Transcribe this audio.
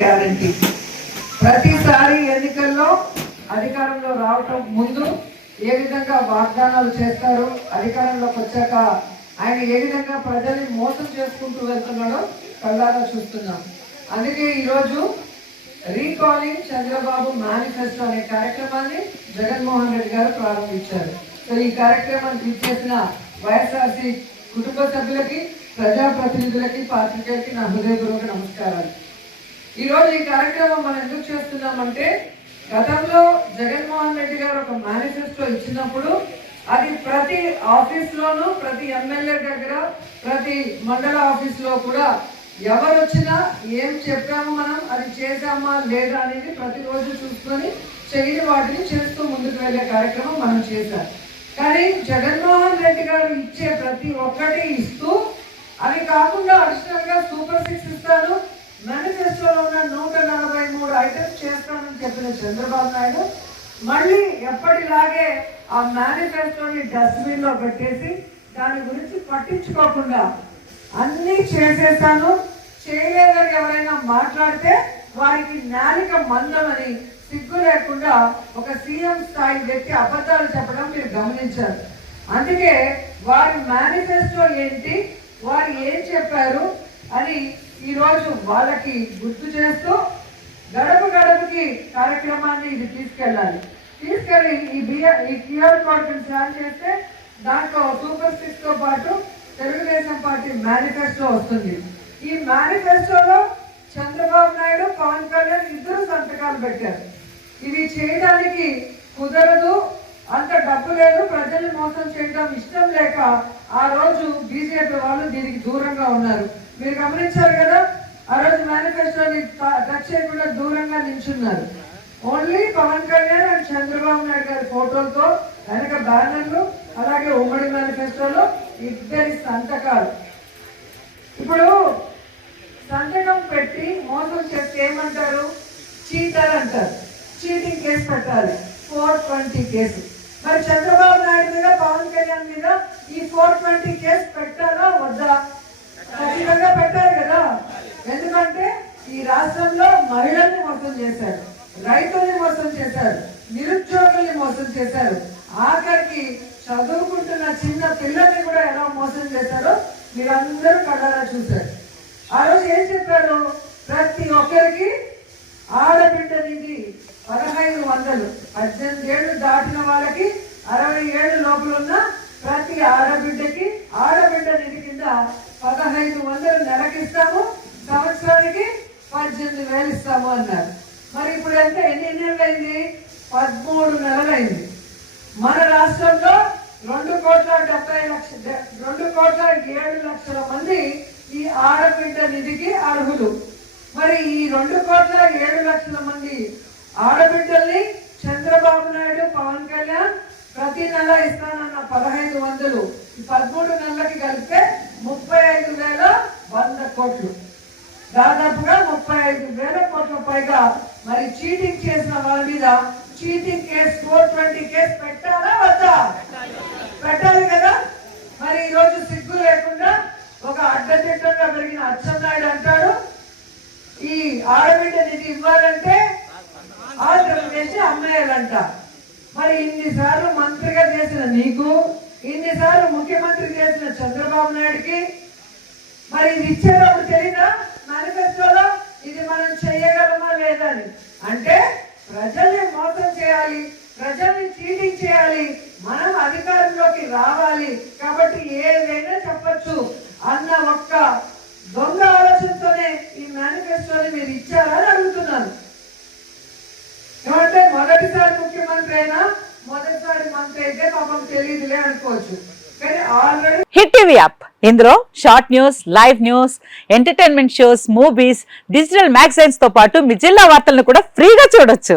Guarantee. ప్రతిసారి ఎన్నికల్లో అధికారంలో రావటం ముందు ఏ విధంగా వాగ్దానాలు చేస్తారు అధికారంలోకి వచ్చాక ఆయన ఏ విధంగా ప్రజల్ని మోసం చేసుకుంటూ వెళ్తున్నాడో కళ్ళారా చూస్తున్నాం. అందుకే ఈరోజు రీకాలింగ్ చంద్రబాబు మేనిఫెస్టో అనే కార్యక్రమాన్ని జగన్మోహన్ రెడ్డి గారు ప్రారంభించారు. సో ఈ కార్యక్రమాన్ని ఇచ్చేసిన వైఎస్ఆర్సీ కుటుంబ సభ్యులకి ప్రజాప్రతినిధులకి పాత్రికేయులకి నా హృదయపూర్వక నమస్కారాలు. ఈరోజు ఈ కార్యక్రమం మనం ఎందుకు చేస్తున్నామంటే గతంలో జగన్మోహన్ రెడ్డి గారు ఒక మేనిఫెస్టో ఇచ్చినప్పుడు అది ప్రతి ఆఫీస్ లోను ప్రతి ఎమ్మెల్యే దగ్గర ప్రతి మండల ఆఫీస్లో కూడా ఎవరు వచ్చినా ఏం చెప్పాము మనం అది చేశామా లేదా అనేది ప్రతిరోజు చూసుకొని చేయని వాటిని చేస్తూ ముందుకు వెళ్ళే కార్యక్రమం మనం చేశాం. కానీ జగన్మోహన్ రెడ్డి గారు ఇచ్చే ప్రతి ఒక్కటి ఇస్తూ అది కాకుండా అడిషనల్ సూపర్ సిక్స్ ఇస్తాను మేనిఫెస్టోలో చెప్పిన చంద్రబాబు నాయుడు మళ్ళీ ఎప్పటిలాగే ఆ మేనిఫెస్టోని డస్ట్బిన్లో పెట్టేసి దాని గురించి పట్టించుకోకుండా అన్నీ చేసేస్తాను. చేయలేదని ఎవరైనా మాట్లాడితే వారికి నాలిక మందమని సిగ్గు లేకుండా ఒక సీఎం స్థాయి వ్యక్తి అబద్ధాలు చెప్పడం మీరు గమనించారు. అందుకే వారి మేనిఫెస్టో ఏంటి వారు ఏం చెప్పారు అని ఈరోజు వాళ్ళకి గుర్తు చేస్తూ గడప గడపకి కార్యక్రమాన్ని ఇది తీసుకెళ్ళాలి. తీసుకెళ్ళి ఈ బిఆర్ ఈ క్యూఆర్ కోడ్ స్కాన్ చేస్తే దాంట్లో సూపర్ సిక్స్తో పాటు తెలుగుదేశం పార్టీ మేనిఫెస్టో వస్తుంది. ఈ మేనిఫెస్టోలో చంద్రబాబు నాయుడు పవన్ కళ్యాణ్ ఇద్దరు సంతకాలు పెట్టారు. ఇది చేయడానికి కుదరదు అంత డబ్బు లేదు ప్రజల్ని మోసం చేయడం ఇష్టం లేక ఆ రోజు బీజేపీ వాళ్ళు దీనికి దూరంగా ఉన్నారు. మీరు గమనించారు కదా ఆ రోజు మేనిఫెస్టోని టచ్ చేయకుండా దూరంగా నిల్చున్నారు. ఓన్లీ పవన్ కళ్యాణ్ అండ్ చంద్రబాబు నాయుడు గారి ఫోటోలతో వెనక బ్యానర్లు అలాగే ఉమ్మడి మేనిఫెస్టోలో ఇద్దరి సంతకాలు. ఇప్పుడు సంతకం పెట్టి మోసం చేస్తే ఏమంటారు? చీటర్ అంటారు. చీటింగ్ కేసు పెట్టాలి. ఫోర్ ట్వంటీ కేసు మరి చంద్రబాబు నాయుడు మీద పవన్ కళ్యాణ్ మీద ఈ ఫోర్ ట్వంటీ కేసు పెట్టాలా వద్దా ఖచ్చితంగా పెట్టారు కదా ఎందుకంటే ఈ రాష్ట్రంలో మహిళల్ని మోసం చేశారు రైతుల్ని మోసం చేశారు నిరుద్యోగుల్ని మోసం చేశారు ఆఖరికి చదువుకుంటున్న చిన్న పిల్లల్ని కూడా ఎలా మోసం చేశారో మీరందరూ కళ్ళలా చూశారు. ఆ రోజు ఏం చెప్పారు? ప్రతి ఒక్కరికి ఆడబిడ్డనికి పదహైదు వందలు. పద్దెనిమిది ఏళ్ళు దాటిన వాళ్ళకి అరవై ఏళ్ళు లోపల ఉన్న ప్రతి ఆడబిడ్డకి ఆడబిడ్డ నిధి కింద పదహైదు వందలు నెలకిస్తాము. సంవత్సరానికి పద్దెనిమిది వేలు ఇస్తాము అన్నారు. మరి ఇప్పుడు ఎంత? ఎన్ని నెలలైంది? పదమూడు నెలలైంది. మన రాష్ట్రంలో రెండు కోట్ల డెబ్బై లక్ష రెండు కోట్ల ఏడు లక్షల మంది ఈ ఆడబిడ్డ నిధికి అర్హులు. మరి ఈ రెండు కోట్ల ఏడు లక్షల మంది ఆడబిడ్డల్ని చంద్రబాబు నాయుడు పవన్ కళ్యాణ్ ప్రతి నెల ఇస్తానన్న పదహైదు వందలు. పదమూడు నెలలకి కలిపితే ముప్పై ఐదు వేల వంద కోట్లు. దాదాపుగా ముప్పై ఐదు వేల కోట్ల పైగా మరి చీటింగ్ చేసిన వాళ్ళ మీద cheating case four twenty case పెట్టాలా వద్దా? పెట్టాలి కదా. మరి ఈరోజు సిగ్గు లేకుండా ఒక అడ్డదిడ్డంగా పెరిగిన అచ్చెన్నాయుడు అంటాడు. ఈ ఆడబిడ్డ నిధి ఇవ్వాలంటే ఆంధ్రప్రదేశ్ అమ్మేయాలంట మరి ఇన్నిసార్లు మంత్రిగా చేసిన నీకు ఇన్నిసార్లు ముఖ్యమంత్రి చేసిన చంద్రబాబు నాయుడుకి మరి ఇది ఇచ్చేటప్పుడు తెలియదా మేనిఫెస్టోలో ఇది మనం చేయగలమా లేదా అని? అంటే ప్రజల్ని మోసం చేయాలి ప్రజల్ని చీటింగ్ చేయాలి మనం అధికారంలోకి రావాలి కాబట్టి ఏదైనా చెప్పచ్చు. అన్న ఒక్క దొంగ ఆలోచనతోనే ఈ మేనిఫెస్టోని మీరు ఇచ్చారా అని అడుగుతున్నాను. ఏమంటే మొదటిసారి ముఖ్యమంత్రి అయినా మొదటిసారి మంత్రి అయితే పాపం తెలియదులే అనుకోవచ్చు. Hit TV app. ఇందులో short news live news entertainment shows movies digital మ్యాగజైన్స్తో పాటు మీ జిల్లా వార్తలను కూడా ఫ్రీగా చూడొచ్చు.